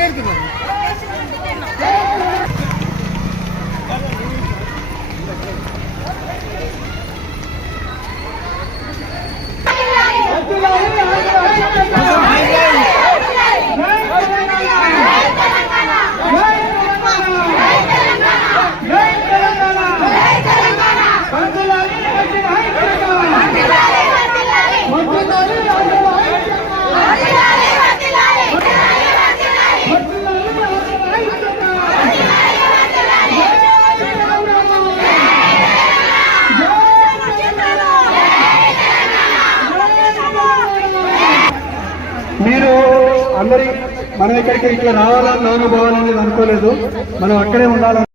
இருக்குது మీరు అందరి మనం ఇక్కడికి ఇట్లా రావాలని నాన్న అనుకోలేదు. మనం అక్కడే ఉండాలని